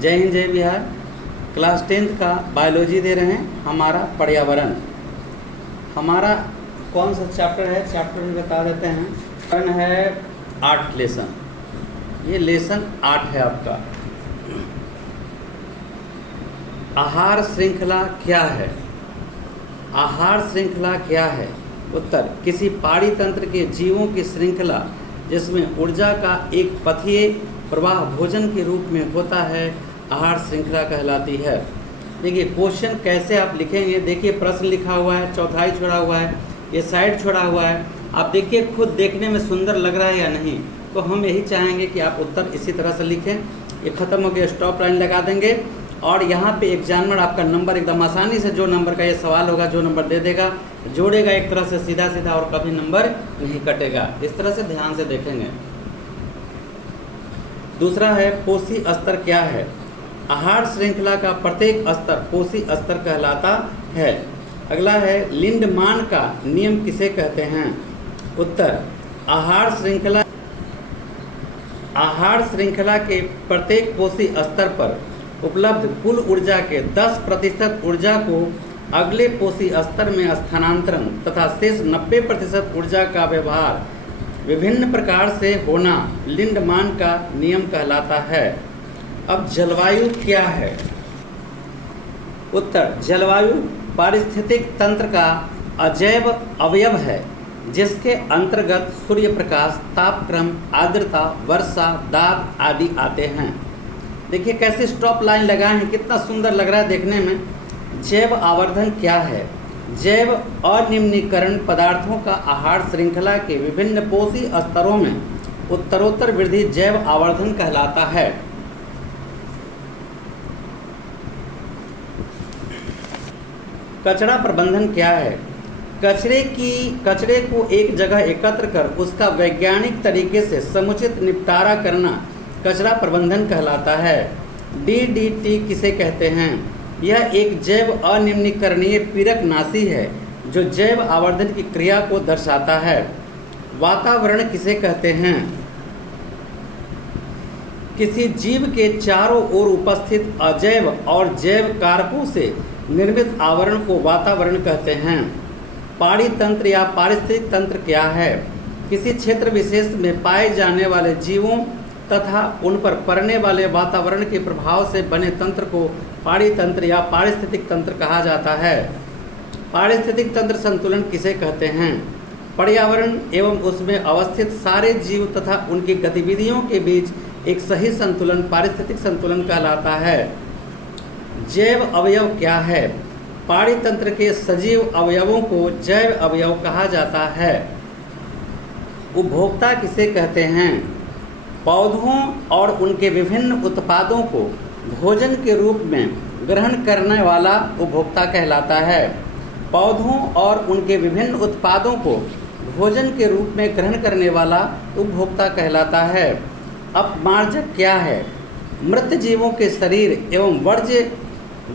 जय हिंद जय Bihar. Class 10th का बायोलॉजी दे रहे हैं। हमारा पर्यावरण, हमारा कौन सा चैप्टर है, चैप्टर भी बता देते हैं। पर्यावरण है 8 लेसन, ये लेसन 8 है आपका। आहार श्रृंखला क्या है? आहार श्रृंखला क्या है? उत्तर, किसी पाड़ी तंत्र के जीवों की श्रृंखला जिसमें ऊर्जा का एक पथीय प्रवाह भोजन के रूप में होता है, आहार श्रृंखला कहलाती है। देखिए क्वेश्चन कैसे आप लिखेंगे, देखिए प्रश्न लिखा हुआ है, चौथाई छोड़ा हुआ है, ये साइड छोड़ा हुआ है। आप देखिए खुद देखने में सुंदर लग रहा है या नहीं, तो हम यही चाहेंगे कि आप उत्तर इसी तरह से लिखें। ये खत्म हो गया, स्टॉप लाइन लगा देंगे और यहाँ पे एग्जामिनर आपका नंबर एकदम आसानी से, जो नंबर का ये सवाल होगा, जो नंबर दे देगा, जोड़ेगा एक तरह से सीधा सीधा और कभी नंबर नहीं कटेगा। इस तरह से ध्यान से देखेंगे। दूसरा है पोषी स्तर क्या है? आहार श्रृंखला का प्रत्येक स्तर पोषी स्तर कहलाता है। अगला है लिंडमान का नियम किसे कहते हैं? उत्तर, आहार श्रृंखला के प्रत्येक पोषी स्तर पर उपलब्ध कुल ऊर्जा के 10% ऊर्जा को अगले पोषी स्तर में स्थानांतरण तथा शेष 90% ऊर्जा का व्यवहार विभिन्न प्रकार से होना लिंडमान का नियम कहलाता है। अब जलवायु क्या है? उत्तर, जलवायु पारिस्थितिक तंत्र का अजैव अवयव है जिसके अंतर्गत सूर्य प्रकाश, तापक्रम, आर्द्रता, वर्षा, दाब आदि आते हैं। देखिए कैसे स्टॉप लाइन लगाए हैं, कितना सुंदर लग रहा है देखने में। जैव आवर्धन क्या है? जैव अनिम्नीकरण पदार्थों का आहार श्रृंखला के विभिन्न पोषी स्तरों में उत्तरोत्तर वृद्धि जैव आवर्धन कहलाता है। कचरा प्रबंधन क्या है? कचरे को एक जगह एकत्र कर उसका वैज्ञानिक तरीके से समुचित निपटारा करना कचरा प्रबंधन कहलाता है। DDT किसे कहते हैं? यह एक जैव अनिम्नीकरणीय पीरकनाशी है जो जैव आवर्धन की क्रिया को दर्शाता है। वातावरण किसे कहते हैं? किसी जीव के चारों ओर उपस्थित अजैव और जैव कारकों से निर्मित आवरण को वातावरण कहते हैं। पाड़ी तंत्र या पारिस्थितिक तंत्र क्या है? किसी क्षेत्र विशेष में पाए जाने वाले जीवों तथा उन पर पड़ने वाले वातावरण के प्रभाव से बने तंत्र को पाड़ी तंत्र या पारिस्थितिक तंत्र कहा जाता है। पारिस्थितिक तंत्र संतुलन किसे कहते हैं? पर्यावरण एवं उसमें अवस्थित सारे जीव तथा उनकी गतिविधियों के बीच एक सही संतुलन पारिस्थितिक संतुलन कहलाता है। जैव अवयव क्या है? पाड़ी तंत्र के सजीव अवयवों को जैव अवयव कहा जाता है। उपभोक्ता किसे कहते हैं? पौधों और उनके विभिन्न उत्पादों को भोजन के रूप में ग्रहण करने वाला उपभोक्ता कहलाता है। पौधों और उनके विभिन्न उत्पादों को भोजन के रूप में ग्रहण करने वाला उपभोक्ता कहलाता है। अपमार्जक क्या है? मृत जीवों के शरीर एवं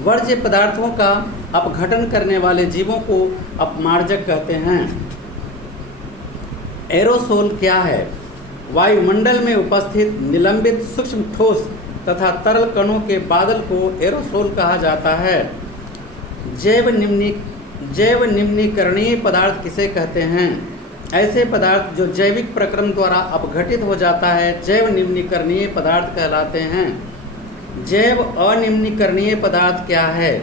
वर्ज्य पदार्थों का अपघटन करने वाले जीवों को अपमार्जक कहते हैं। एरोसोल क्या है? वायुमंडल में उपस्थित निलंबित सूक्ष्म ठोस तथा तरल कणों के बादल को एरोसोल कहा जाता है। जैव निम्नीकरणीय पदार्थ किसे कहते हैं? ऐसे पदार्थ जो जैविक प्रक्रम द्वारा अपघटित हो जाता है जैव निम्नीकरणीय पदार्थ कहलाते हैं। जैव अनिम्नीकरणीय पदार्थ क्या है?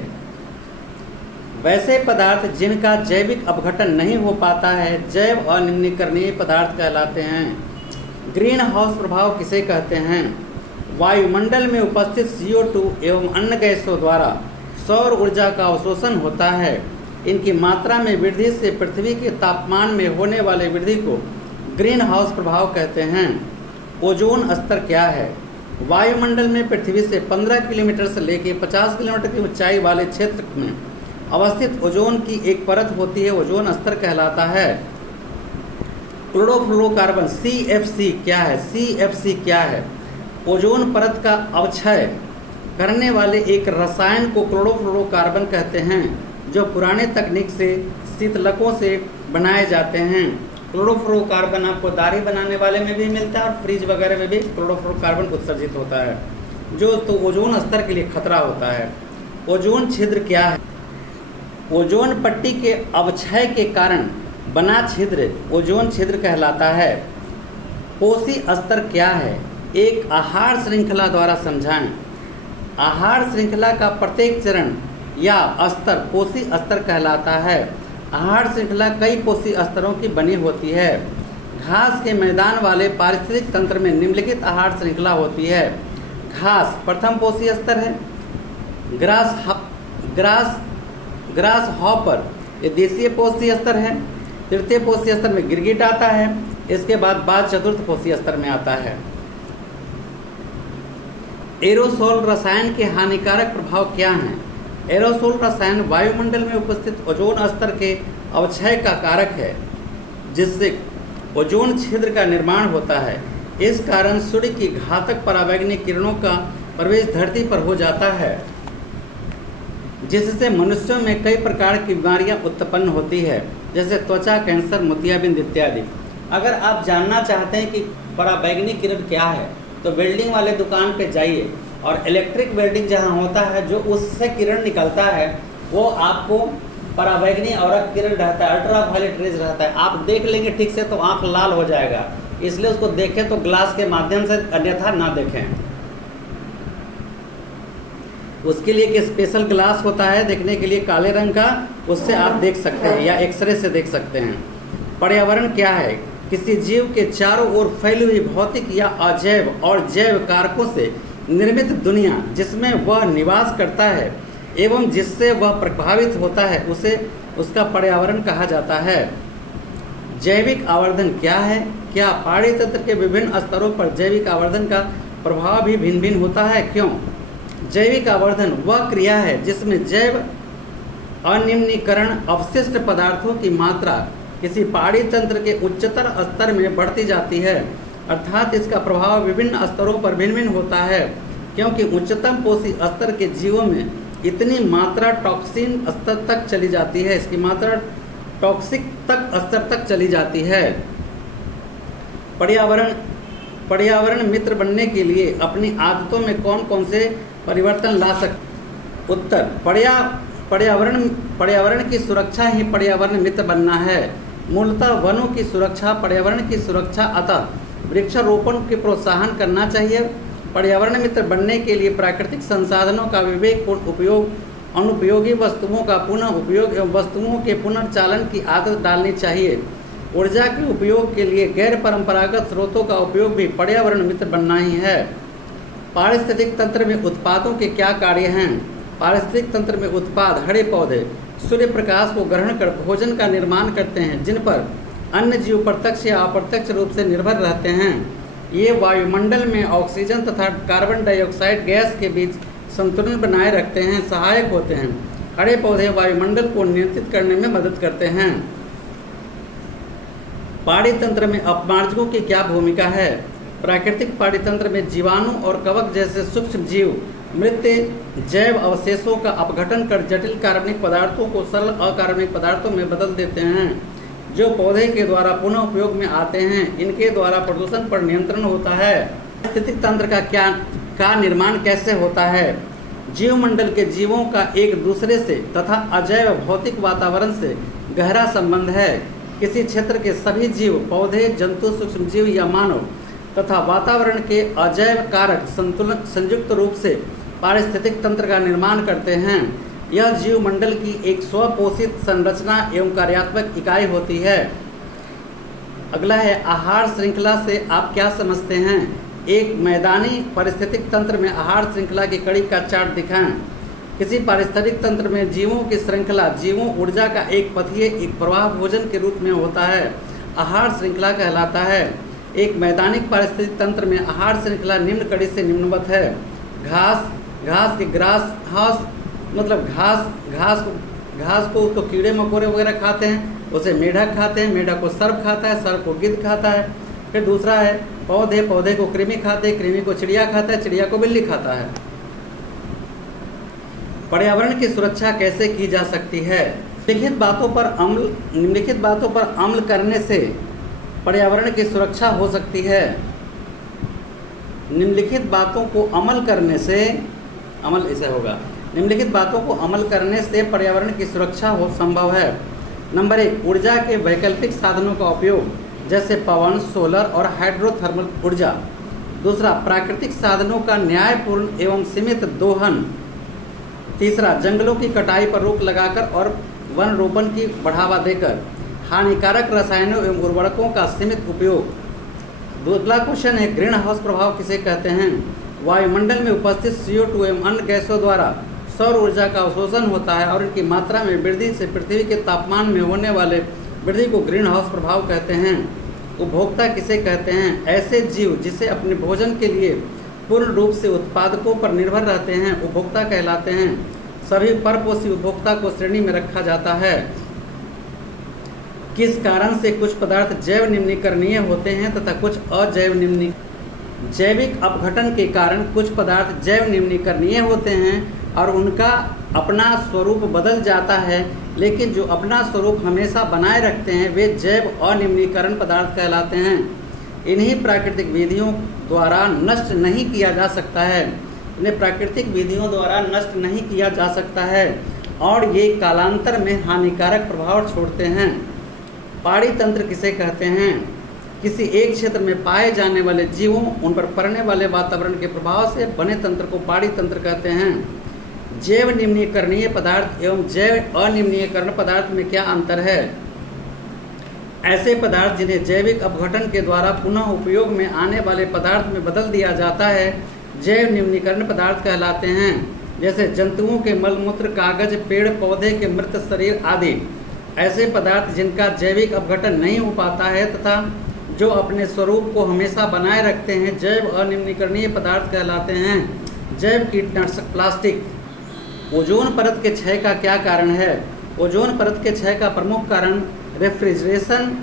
वैसे पदार्थ जिनका जैविक अपघटन नहीं हो पाता है जैव अनिम्नीकरणीय पदार्थ कहलाते हैं। ग्रीन हाउस प्रभाव किसे कहते हैं? वायुमंडल में उपस्थित CO2 एवं अन्य गैसों द्वारा सौर ऊर्जा का अवशोषण होता है। इनकी मात्रा में वृद्धि से पृथ्वी के तापमान में होने वाले वृद्धि को ग्रीन हाउस प्रभाव कहते हैं। ओजोन स्तर क्या है? वायुमंडल में पृथ्वी से 15 किलोमीटर से लेकर 50 किलोमीटर की ऊंचाई वाले क्षेत्र में अवस्थित ओजोन की एक परत होती है, ओजोन स्तर कहलाता है। क्लोरोफ्लोरोकार्बन CFC क्या है? CFC क्या है? ओजोन परत का अवक्षय करने वाले एक रसायन को क्लोरोफ्लोरोकार्बन कहते हैं जो पुराने तकनीक से शीतलकों से बनाए जाते हैं। क्लोरोफ्लोरोकार्बन आपको दाढ़ी बनाने वाले में भी मिलता है और फ्रिज वगैरह में भी क्लोरोफ्लोरोकार्बन उत्सर्जित होता है। जो तो ओजोन स्तर के लिए खतरा होता है। ओजोन छिद्र क्या है? ओजोन पट्टी के अवक्षय के कारण बना छिद्र ओजोन छिद्र कहलाता है। पोषी स्तर क्या है? एक आहार श्रृंखला द्वारा समझाएं। आहार श्रृंखला का प्रत्येक चरण या स्तर पोषी स्तर कहलाता है। आहार श्रृंखला कई पोषी स्तरों की बनी होती है। घास के मैदान वाले पारिस्थितिक तंत्र में निम्नलिखित आहार श्रृंखला होती है। घास प्रथम पोषी स्तर है। ग्रास हॉपर ये द्वितीय पोषी स्तर है। तृतीय पोषी स्तर में गिरगिट आता है। इसके बाद चतुर्थ पोषी स्तर में आता है। एरोसोल रसायन के हानिकारक प्रभाव क्या हैं? एरोसोल रसायन वायुमंडल में उपस्थित ओजोन स्तर के अवक्षय का कारक है, जिससे ओजोन छिद्र का निर्माण होता है। इस कारण सूर्य की घातक पराबैंगनी किरणों का प्रवेश धरती पर हो जाता है, जिससे मनुष्यों में कई प्रकार की बीमारियां उत्पन्न होती है, जैसे त्वचा कैंसर, मोतियाबिंद इत्यादि। अगर आप जानना चाहते हैं कि पराबैंगनी किरण क्या है, तो वेल्डिंग वाले दुकान पे जाइए और इलेक्ट्रिक वेल्डिंग जहाँ होता है, जो उससे किरण निकलता है वो आपको पराबैंगनी औरत किरण रहता है, अल्ट्रा वायलेट रेज रहता है। आप देख लेंगे ठीक से तो आँख लाल हो जाएगा, इसलिए उसको देखें तो ग्लास के माध्यम से, अन्यथा ना देखें। उसके लिए एक स्पेशल ग्लास होता है देखने के लिए, काले रंग का, उससे आप देख सकते हैं, या एक्सरे से देख सकते हैं। पर्यावरण क्या है? किसी जीव के चारों ओर फैली हुई भौतिक या अजैव और जैव कारकों से निर्मित दुनिया जिसमें वह निवास करता है एवं जिससे वह प्रभावित होता है, उसे उसका पर्यावरण कहा जाता है। जैविक आवर्धन क्या है? क्या पहाड़ी तंत्र के विभिन्न स्तरों पर जैविक आवर्धन का प्रभाव भी भिन्न भिन्न होता है? क्यों? जैविक आवर्धन वह क्रिया है जिसमें जैव अनिम्नीकरण अवशिष्ट पदार्थों की मात्रा किसी पहाड़ी तंत्र के उच्चतर स्तर में बढ़ती जाती है, अर्थात इसका प्रभाव विभिन्न स्तरों पर भिन्न भिन्न होता है, क्योंकि उच्चतम पोषी स्तर के जीवों में इतनी मात्रा टॉक्सिन स्तर तक चली जाती है, इसकी मात्रा टॉक्सिक तक स्तर तक चली जाती है। पर्यावरण मित्र बनने के लिए अपनी आदतों में कौन कौन से परिवर्तन ला सकते? उत्तर, पर्यावरण की सुरक्षा ही पर्यावरण मित्र बनना है। मूलतः वनों की सुरक्षा पर्यावरण की सुरक्षा, अतः वृक्षारोपण के प्रोत्साहन करना चाहिए। पर्यावरण मित्र बनने के लिए प्राकृतिक संसाधनों का विवेकपूर्ण उपयोग, अनुपयोगी वस्तुओं का पुनः उपयोग एवं वस्तुओं के पुनर्चालन की आदत डालनी चाहिए। ऊर्जा के उपयोग के लिए गैर परंपरागत स्रोतों का उपयोग भी पर्यावरण मित्र बनना ही है। पारिस्थितिक तंत्र में उत्पादों के क्या कार्य हैं? पारिस्थितिक तंत्र में उत्पाद हरे पौधे सूर्य प्रकाश को ग्रहण कर भोजन का निर्माण करते हैं, जिन पर अन्य जीव प्रत्यक्ष या अप्रत्यक्ष रूप से निर्भर रहते हैं। ये वायुमंडल में ऑक्सीजन तथा कार्बन डाइऑक्साइड गैस के बीच संतुलन बनाए रखते हैं, सहायक होते हैं। हरे पौधे वायुमंडल को नियंत्रित करने में मदद करते हैं। पहाड़ी तंत्र में अपमार्जकों की क्या भूमिका है? प्राकृतिक पहाड़ी तंत्र में जीवाणु और कवक जैसे सूक्ष्म जीव मृत जैव अवशेषों का अपघटन कर जटिल कार्बनिक पदार्थों को सरल अकार्बनिक पदार्थों में बदल देते हैं, जो पौधे के द्वारा पुनः उपयोग में आते हैं। इनके द्वारा प्रदूषण पर नियंत्रण होता है। पारिस्थितिक तंत्र का निर्माण कैसे होता है? जीवमंडल के जीवों का एक दूसरे से तथा अजैव भौतिक वातावरण से गहरा संबंध है। किसी क्षेत्र के सभी जीव, पौधे, जंतु, सूक्ष्मजीव या मानव तथा वातावरण के अजैव कारक संतुलन संयुक्त रूप से पारिस्थितिक तंत्र का निर्माण करते हैं। यह जीवमंडल की एक स्वपोषित संरचना एवं कार्यात्मक इकाई होती है। अगला है आहार श्रृंखला से आप क्या समझते हैं? एक मैदानी पारिस्थितिक तंत्र में आहार श्रृंखला की कड़ी का चार्ट दिखाएं। किसी पारिस्थितिक तंत्र में जीवों की श्रृंखला जीवों ऊर्जा का एक पथीय एक प्रवाह भोजन के रूप में होता है, आहार श्रृंखला कहलाता है। एक मैदानिक पारिस्थितिक तंत्र में आहार श्रृंखला निम्न कड़ी से निम्नवत है। घास के ग्रास हाउस मतलब घास को तो कीड़े मकोड़े वगैरह खाते हैं, उसे मेढक खाते हैं, मेढक को सर्प खाता है, सर्प को गिद्ध खाता है। फिर दूसरा है पौधे को कृमि खाते हैं, कृमि को चिड़िया खाता है, चिड़िया को बिल्ली खाता है। पर्यावरण की सुरक्षा कैसे की जा सकती है? निम्नलिखित बातों पर अमल करने से पर्यावरण की सुरक्षा हो सकती है। निम्नलिखित बातों को अमल करने से, अमल इसे होगा, निम्नलिखित बातों को अमल करने से पर्यावरण की सुरक्षा हो संभव है। नंबर 1, ऊर्जा के वैकल्पिक साधनों का उपयोग, जैसे पवन, सोलर और हाइड्रोथर्मल ऊर्जा। दूसरा, प्राकृतिक साधनों का न्यायपूर्ण एवं सीमित दोहन। तीसरा, जंगलों की कटाई पर रोक लगाकर और वन रोपण की बढ़ावा देकर। हानिकारक रसायनों एवं उर्वरकों का सीमित उपयोग। दूसरा क्वेश्चन है, ग्रीन हाउस प्रभाव किसे कहते हैं? वायुमंडल में उपस्थित CO2 एवं अन्य गैसों द्वारा सौर ऊर्जा का अवशोषण होता है और इनकी मात्रा में वृद्धि से पृथ्वी के तापमान में होने वाले वृद्धि को ग्रीन हाउस प्रभाव कहते हैं। उपभोक्ता किसे कहते हैं? ऐसे जीव जिसे अपने भोजन के लिए पूर्ण रूप से उत्पादकों पर निर्भर रहते हैं उपभोक्ता कहलाते हैं। सभी परपोषी उपभोक्ता को श्रेणी में रखा जाता है। किस कारण से कुछ पदार्थ जैव निम्नीकरणीय होते हैं तथा कुछ अजैव निम्नी? जैविक अपघटन के कारण कुछ पदार्थ जैव निम्नीकरणीय होते हैं और उनका अपना स्वरूप बदल जाता है, लेकिन जो अपना स्वरूप हमेशा बनाए रखते हैं वे जैव अनिम्नीकरण पदार्थ कहलाते हैं। इन्हीं प्राकृतिक विधियों द्वारा नष्ट नहीं किया जा सकता है, इन्हें प्राकृतिक विधियों द्वारा नष्ट नहीं किया जा सकता है और ये कालांतर में हानिकारक प्रभाव छोड़ते हैं। पहाड़ी तंत्र किसे कहते हैं? किसी एक क्षेत्र में पाए जाने वाले जीवों, उन पर पड़ने वाले वातावरण के प्रभाव से बने तंत्र को पहाड़ी तंत्र कहते हैं। जैव निम्नीकरणीय पदार्थ एवं जैव अनिम्नीकरण पदार्थ में क्या अंतर है? ऐसे पदार्थ जिन्हें जैविक अपघटन के द्वारा पुनः उपयोग में आने वाले पदार्थ में बदल दिया जाता है जैव निम्नीकरण पदार्थ कहलाते हैं, जैसे जंतुओं के मलमूत्र, कागज, पेड़ पौधे के मृत शरीर आदि। ऐसे पदार्थ जिनका जैविक अपघटन नहीं हो पाता है तथा जो अपने स्वरूप को हमेशा बनाए रखते हैं जैव अनिम्नीकरणीय पदार्थ कहलाते हैं। जैव कीटनाशक प्लास्टिक। ओजोन परत के क्षय का क्या कारण है? ओजोन परत के क्षय का प्रमुख कारण रेफ्रिजरेशन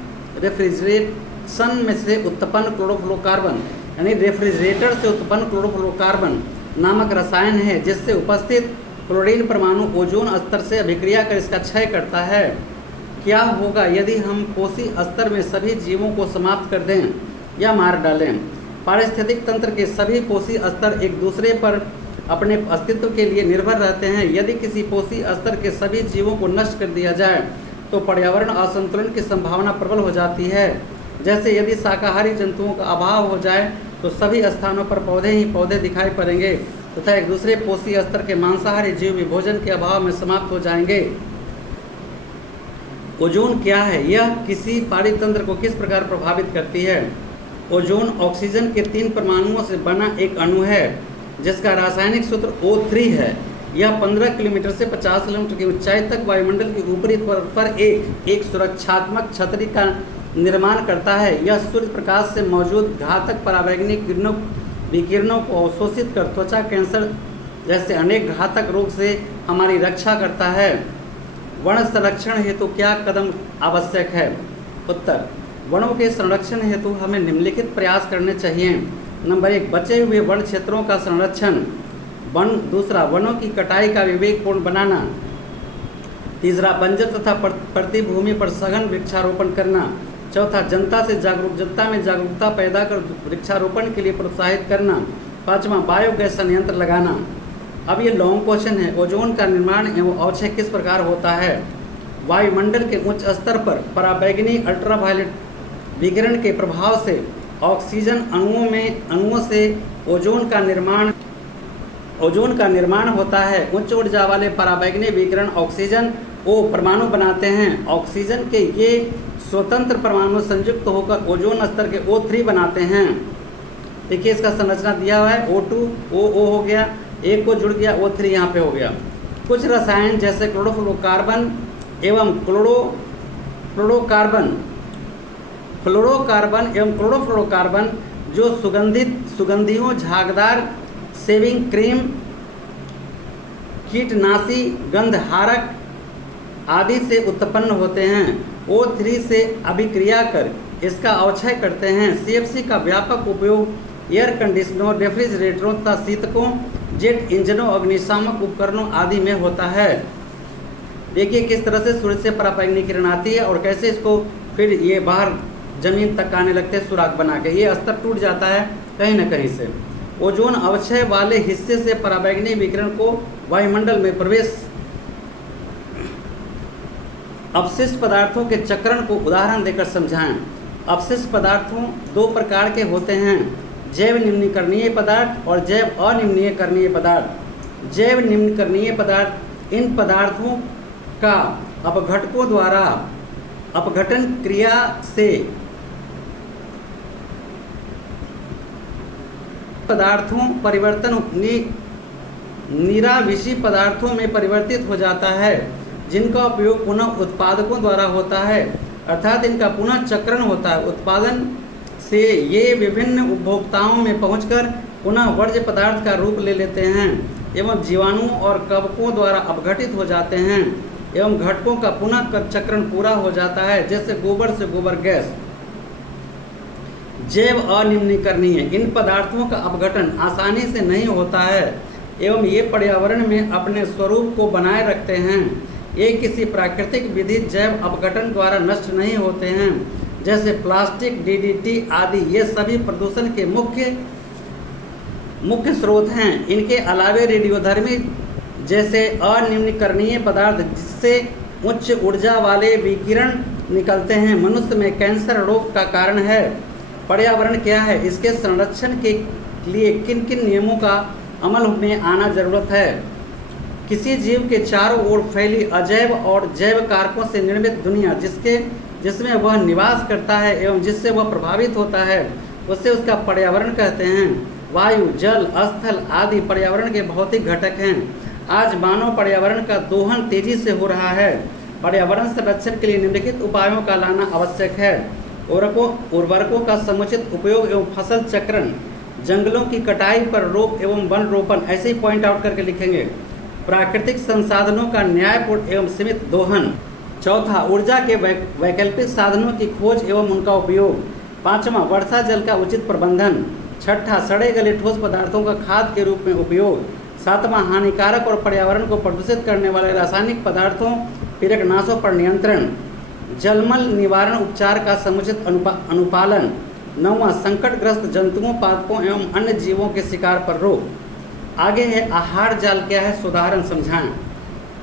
में से उत्पन्न क्लोरोफ्लोरोकार्बन यानी रेफ्रिजरेटर से उत्पन्न क्लोरोफ्लोरोकार्बन नामक रसायन है, जिससे उपस्थित क्लोरीन परमाणु ओजोन स्तर से अभिक्रिया कर इसका क्षय करता है। क्या होगा यदि हम कोशी स्तर में सभी जीवों को समाप्त कर दें या मार डालें? पारिस्थितिक तंत्र के सभी कोशी स्तर एक दूसरे पर अपने अस्तित्व के लिए निर्भर रहते हैं। यदि किसी कोशी स्तर के सभी जीवों को नष्ट कर दिया जाए तो पर्यावरण असंतुलन की संभावना प्रबल हो जाती है। जैसे यदि शाकाहारी जंतुओं का अभाव हो जाए तो सभी स्थानों पर पौधे ही पौधे दिखाई पड़ेंगे तथा एक दूसरे कोशी स्तर के मांसाहारी जीव भी भोजन के अभाव में समाप्त हो जाएंगे। ओजोन क्या है? यह किसी पारितंत्र को किस प्रकार प्रभावित करती है? ओजोन ऑक्सीजन के 3 परमाणुओं से बना एक अणु है जिसका रासायनिक सूत्र O3 है। यह 15 किलोमीटर से 50 किलोमीटर की ऊंचाई तक वायुमंडल के ऊपरी परत पर एक सुरक्षात्मक छतरी का निर्माण करता है। यह सूर्य प्रकाश से मौजूद घातक पराबैंगनी विकिरणों को अवशोषित कर त्वचा कैंसर जैसे अनेक घातक रोग से हमारी रक्षा करता है। वन संरक्षण हेतु क्या कदम आवश्यक है? उत्तर, वनों के संरक्षण हेतु हमें निम्नलिखित प्रयास करने चाहिए। नंबर 1, बचे हुए वन क्षेत्रों का संरक्षण। दूसरा, वनों की कटाई का विवेकपूर्ण बनाना। तीसरा, बंजर तथा प्रतिभूमि पर सघन वृक्षारोपण करना। चौथा, जनता में जागरूकता पैदा कर वृक्षारोपण के लिए प्रोत्साहित करना। पाँचवा, बायोगैस संयंत्र लगाना। अब ये लॉन्ग क्वेश्चन है। ओजोन का निर्माण एवं अवक्षय किस प्रकार होता है? वायुमंडल के उच्च स्तर पर पराबैंगनी अल्ट्रावायलेट विकिरण के प्रभाव से ऑक्सीजन अणुओं से ओजोन का निर्माण होता है। उच्च ऊर्जा वाले पराबैंगनी विकिरण ऑक्सीजन O परमाणु बनाते हैं। ऑक्सीजन के ये स्वतंत्र परमाणु संयुक्त होकर ओजोन स्तर के O3 बनाते हैं। देखिए इसका संरचना दिया हुआ है। O2 O हो गया, एक को जुड़ गया, O3 यहाँ पे हो गया। कुछ रसायन जैसे क्लोरोफ्लोरोकार्बन एवं क्लोरोफ्लोरोकार्बन जो सुगंधियों, झागदार शेविंग क्रीम, कीटनाशी, गंधहारक आदि से उत्पन्न होते हैं, O3 से अभिक्रिया कर इसका अवक्षय करते हैं। CFC का व्यापक उपयोग एयर कंडीशनरों, रेफ्रिजरेटरों तथा शीतकों, जेट इंजनों, अग्निशामक उपकरणों आदि में होता है। देखिए किस तरह से सूर्य से पराबैंगनी किरण आती है और कैसे इसको फिर ये बाहर जमीन तक आने लगते हैं सुराख बना के। ये स्तर टूट जाता है कहीं ना कहीं से। ओजोन अवक्षय वाले हिस्से से पराबैंगनी विकिरण को वायुमंडल में प्रवेश। अपशिष्ट पदार्थों के चक्रण को उदाहरण देकर समझाएं। अपशिष्ट पदार्थों दो प्रकार के होते हैं, जैव निम्नीकरणीय पदार्थ और जैव अनिम्नीकरणीय पदार्थ। जैव निम्नीकरणीय पदार्थ इन पदार्थों का अपघटकों द्वारा अपघटन क्रिया से पदार्थों परिवर्तन निराविषी पदार्थों में परिवर्तित हो जाता है, जिनका उपयोग पुनः उत्पादकों द्वारा होता है, अर्थात इनका पुनः चक्रण होता है। उत्पादन से ये विभिन्न उपभोक्ताओं में पहुंचकर पुनः वर्ज्य पदार्थ का रूप ले लेते हैं एवं जीवाणुओं और कवकों द्वारा अपघटित हो जाते हैं एवं घटकों का पुनः चक्रण पूरा हो जाता है, जैसे गोबर से गोबर गैस। जैव अनिम्नीकरणीय इन पदार्थों का अपघटन आसानी से नहीं होता है एवं ये पर्यावरण में अपने स्वरूप को बनाए रखते हैं। ये किसी प्राकृतिक विधि जैव अपघटन द्वारा नष्ट नहीं होते हैं, जैसे प्लास्टिक, डीडीटी आदि। ये सभी प्रदूषण के मुख्य स्रोत हैं। इनके अलावे रेडियोधर्मी जैसे अनिम्नीकरणीय पदार्थ जिससे उच्च ऊर्जा वाले विकिरण निकलते हैं, मनुष्य में कैंसर रोग का कारण है। पर्यावरण क्या है, इसके संरक्षण के लिए किन किन नियमों का अमल में आना जरूरत है। किसी जीव के चारों ओर फैली अजैव और जैव कारकों से निर्मित दुनिया जिसमें वह निवास करता है एवं जिससे वह प्रभावित होता है, उसे उसका पर्यावरण कहते हैं। वायु, जल, स्थल आदि पर्यावरण के भौतिक घटक हैं। आज मानव पर्यावरण का दोहन तेजी से हो रहा है। पर्यावरण संरक्षण के लिए निम्नलिखित उपायों का लाना आवश्यक है। उर्वरकों का समुचित उपयोग एवं फसल चक्रण, जंगलों की कटाई पर रोक एवं वन रोपण, ऐसे ही पॉइंट आउट करके लिखेंगे। प्राकृतिक संसाधनों का न्यायपूर्ण एवं सीमित दोहन। चौथा, ऊर्जा के वैकल्पिक साधनों की खोज एवं उनका उपयोग। पांचवा, वर्षा जल का उचित प्रबंधन। छठा, सड़े गले ठोस पदार्थों का खाद के रूप में उपयोग। सातवां, हानिकारक और पर्यावरण को प्रदूषित करने वाले रासायनिक पदार्थों पीड़कनाशों पर नियंत्रण। जलमल निवारण उपचार का समुचित अनुपालन। नौवां, संकटग्रस्त जंतुओं, पादपों एवं अन्य जीवों के शिकार पर रोक। आगे है आहार जाल क्या है, सुधारण समझाएं।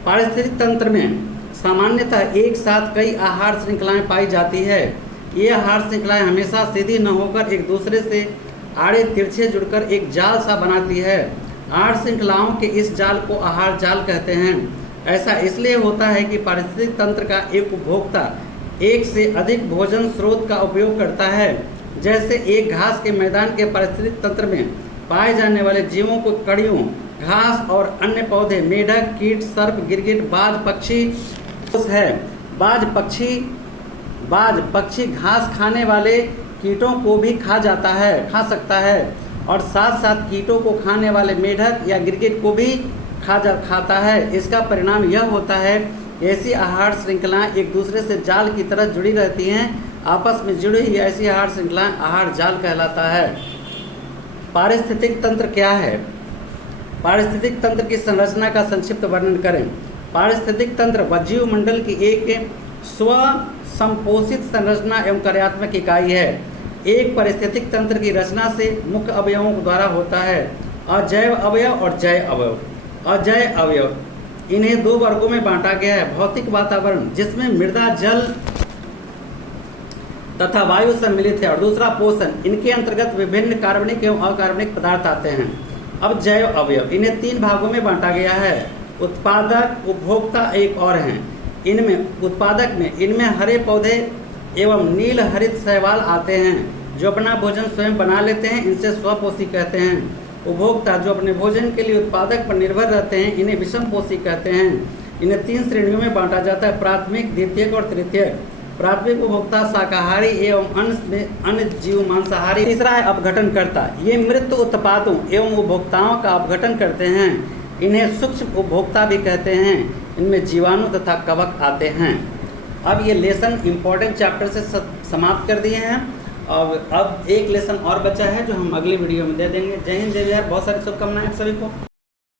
पारिस्थितिक तंत्र में सामान्यतः एक साथ कई आहार श्रृंखलाएं पाई जाती है। ये आहार श्रृंखलाएं हमेशा सीधी न होकर एक दूसरे से आड़े तिरछे जुड़कर एक जाल सा बनाती है। आहार श्रृंखलाओं के इस जाल को आहार जाल कहते हैं। ऐसा इसलिए होता है कि पारिस्थितिक तंत्र का एक उपभोक्ता एक से अधिक भोजन स्रोत का उपयोग करता है। जैसे एक घास के मैदान के पारिस्थितिक तंत्र में पाए जाने वाले जीवों को कड़ियों, घास और अन्य पौधे, मेढक, कीट, सर्प, गिरगिट, बाज पक्षी है। बाज पक्षी घास खाने वाले कीटों को भी खा सकता है और साथ साथ कीटों को खाने वाले मेढक या गिरगिट को भी खाता है। इसका परिणाम यह होता है कि ऐसी आहार श्रृंखलाएं एक दूसरे से जाल की तरह जुड़ी रहती हैं। आपस में जुड़ी हुई ऐसी आहार श्रृंखलाएं आहार जाल कहलाता है। पारिस्थितिक तंत्र क्या है? पारिस्थितिक तंत्र की संरचना का संक्षिप्त वर्णन करें। पारिस्थितिक तंत्र जीव मंडल की एक स्वसंपोषित संरचना एवं कार्यात्मक इकाई है। एक पारिस्थितिक तंत्र की रचना से मुख्य अवयवों द्वारा होता है अजैव अवयव और जैव अवयव। अजैव अवयव इन्हें दो वर्गों में बांटा गया है। भौतिक वातावरण जिसमें मृदा, जल तथा वायु सम्मिलित है, और दूसरा पोषण। इनके अंतर्गत विभिन्न कार्बनिक एवं अकार्बनिक पदार्थ आते हैं। अब जैव अवयव इन्हें तीन भागों में बांटा गया है। उत्पादक, उपभोक्ता एक और हैं। इनमें हरे पौधे एवं नील हरित शैवाल आते हैं जो अपना भोजन स्वयं बना लेते हैं, इनसे स्वपोषी कहते हैं। उपभोक्ता जो अपने भोजन के लिए उत्पादक पर निर्भर रहते हैं, इन्हें विषमपोषी कहते हैं। इन्हें तीन श्रेणियों में बांटा जाता है, प्राथमिक, द्वितीयक और तृतीयक। प्राथमिक उपभोक्ता शाकाहारी एवं अन्य जीव मांसाहारी। तीसरा है अपघटनकर्ता। ये मृत उत्पादों एवं उपभोक्ताओं का अपघटन करते हैं। इन्हें सूक्ष्म उपभोक्ता भी कहते हैं। इनमें जीवाणु तथा कवक आते हैं। अब ये लेसन इम्पोर्टेंट चैप्टर से समाप्त कर दिए हैं। अब एक लेसन और बचा है जो हम अगली वीडियो में दे देंगे। जय हिंद, जय बिहार। बहुत सारी शुभकामनाएं सभी को।